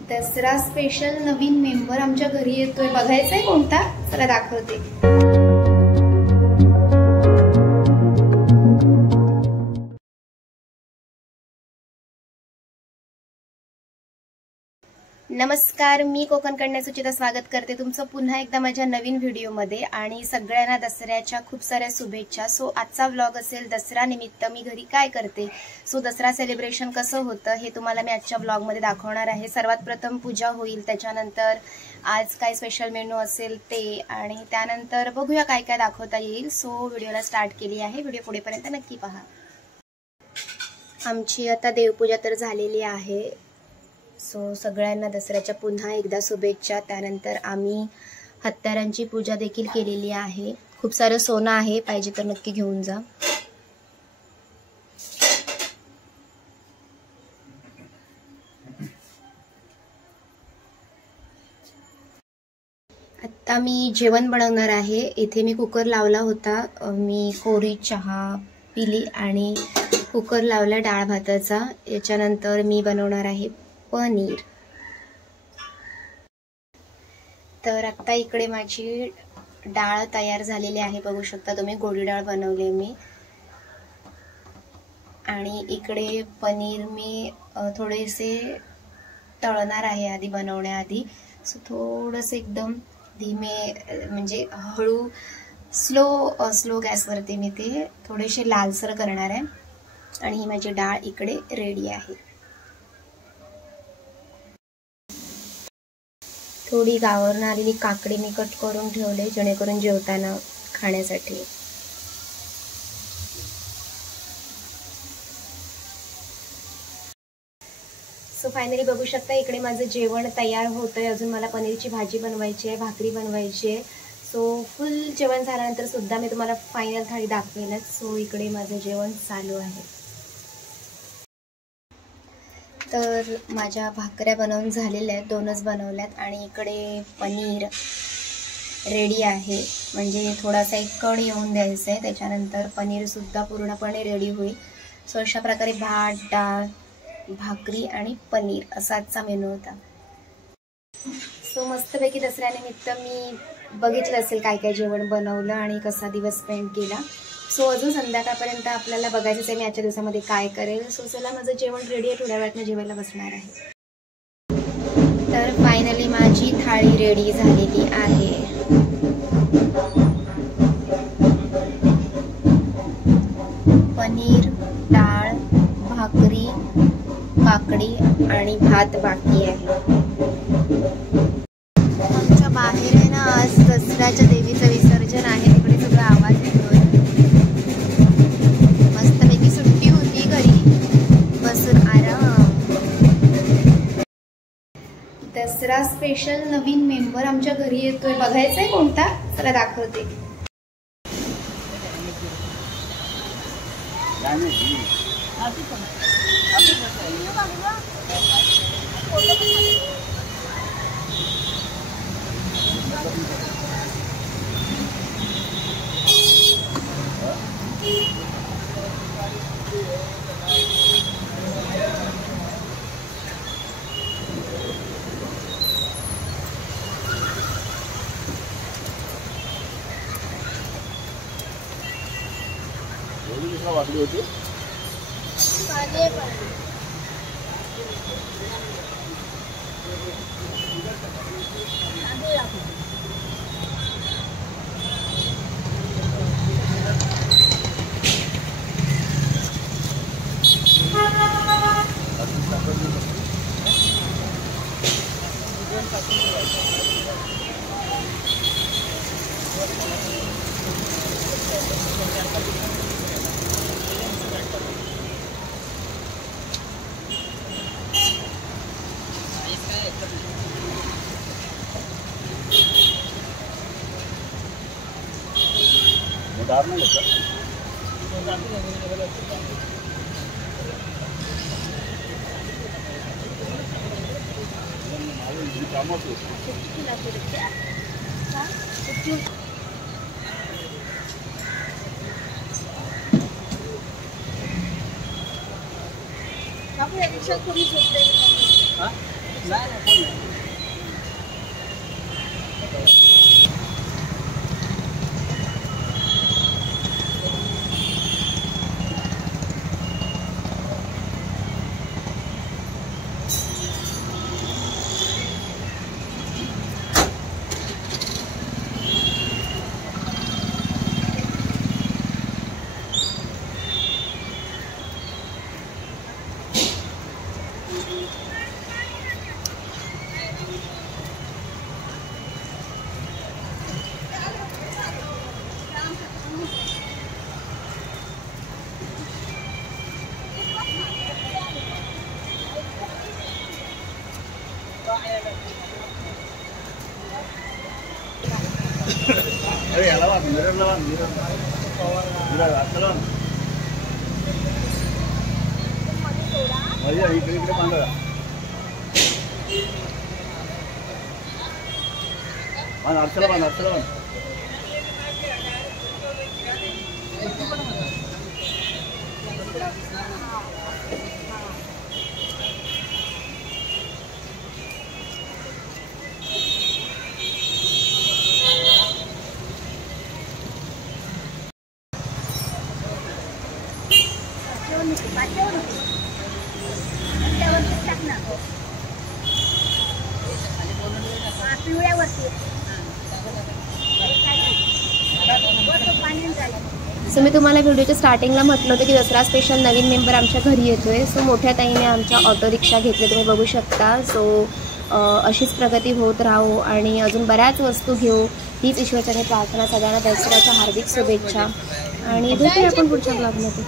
Dussehra special नवीन member आमच्या घरी येतोय. बघायचंय कोणता? चला दाखवते. नमस्कार, मी कोकण कन्या सुचिता स्वागत करते तुमचं पुन्हा एकदा माझ्या नवीन व्हिडिओमध्ये. आणि सगळ्यांना दसऱ्याच्या खूप साऱ्या शुभेच्छा. सो आजचा व्लॉग असेल दसरा निमित्त मी घरी काय करते. सो दसरा सेलिब्रेशन कसं होतं हे तुम्हाला मी आजच्या व्लॉगमध्ये दाखवणार आहे. सर्वात प्रथम पूजा होईल, त्याच्यानंतर आज काय स्पेशल मेनू असेल ते, आणि त्यानंतर बघूया काय काय दाखवता येईल. सो व्हिडिओला स्टार्ट केली आहे. व्हिडिओ पुढेपर्यंत नक्की पहा. आमची आता देवपूजा तर झालेली आहे. सो सगळ्यांना दसऱ्याच्या पुन्हा एकदा शुभेच्छा. त्यानंतर आम्ही हत्यारांची पूजा देखील केलेली आहे. खूप सारं सोनं आहे, पाहिजे तर नक्की घेऊन जा. आता मी जेवण बनवणार आहे. इथे मी कुकर लावला होता. मी कोरी चहा पिली आणि कुकर लावला डाळ भाताचा. याच्यानंतर मी बनवणार आहे पनीर. तर आता इकडे माझी डाळ तयार झालेली आहे, बघू शकता तुम्ही. गोडी डाळ बनवली मी. आणि इकडे पनीर मी थोडेसे तळणार आहे आधी, बनवण्याआधी. सो थोडंसं एकदम धीमे म्हणजे हळू स्लो गॅसवरती मी ते थोडेसे लालसर करणार आहे. आणि ही माझी डाळ इकडे रेडी आहे. थोडी गावावरून आलेली काकडी मी कट करून ठेवले जेणेकरून जेवताना खाण्यासाठी. सो फायनली बघू शकता इकडे माझं जेवण तयार होतंय. अजून मला पनीरची भाजी बनवायची आहे, भाकरी बनवायची आहे. सो फुल जेवण झाल्यानंतर सुद्धा मी तुम्हाला फायनल थाळी दाखवेलच. सो इकडे माझं जेवण चालू आहे. तर माझ्या भाकऱ्या बनवून झालेल्या आहेत, 2च बनवल्यात. आणि इकडे पनीर रेडी आहे, म्हणजे थोडासा एक कड येऊन द्यायचं आहे, त्याच्यानंतर पनीरसुद्धा पूर्णपणे रेडी होईल. सो अशा प्रकारे भात, डाळ, भाकरी आणि पनीर असा आजचा मेनू होता. सो मस्तपैकी दसऱ्यानिमित्त मी बघितलं असेल काय काय जेवण बनवलं आणि कसा दिवस स्पेंड केला. सो अजून संध्याकाळपर्यंत आपल्याला बघायचंच आहे मी आजच्या दिवसामध्ये काय करेल. सो चला, माझं जेवण रेडी आहे, थोड्या वेळात जेवायला बसणार आहे. तर फायनली माझी थाळी रेडी झालेली आहे. पनीर, डाळ, भाकरी, काकडी आणि भात बाकी आहे. आमच्या बाहेर आहे ना आज दसऱ्याच्या देवीचं विसर्जन आहे. तिकडे सगळा आवाज येतोय. मस्तपैकी सुट्टी होती, घरी बसून आराम. दसरा स्पेशल नवीन मेंबर आमच्या घरी येतोय. बघायचंय कोणता? चला दाखवते. वाकडी होती. अरे याला वाट मिररला वाट मिरर आजकाल माझ्या इकडे इकडे बांधा अडचला बांध अडचला बांध सो मी तुम्हाला व्हिडिओच्या स्टार्टिंगला म्हटलं होतं की दसरा स्पेशल नवीन मेंबर आमच्या घरी येतोय. सो मोठ्या ताईने आमच्या ऑटो रिक्षा घेतले, तुम्ही बघू शकता. सो अशीच प्रगती होत राहो आणि अजून बऱ्याच वस्तू घेऊ, हीच ईश्वराच्याने प्रार्थना. सगळ्यांना दसऱ्याच्या हार्दिक शुभेच्छा आणि भेटूया आपण पुढच्या ब्लॉगमध्ये.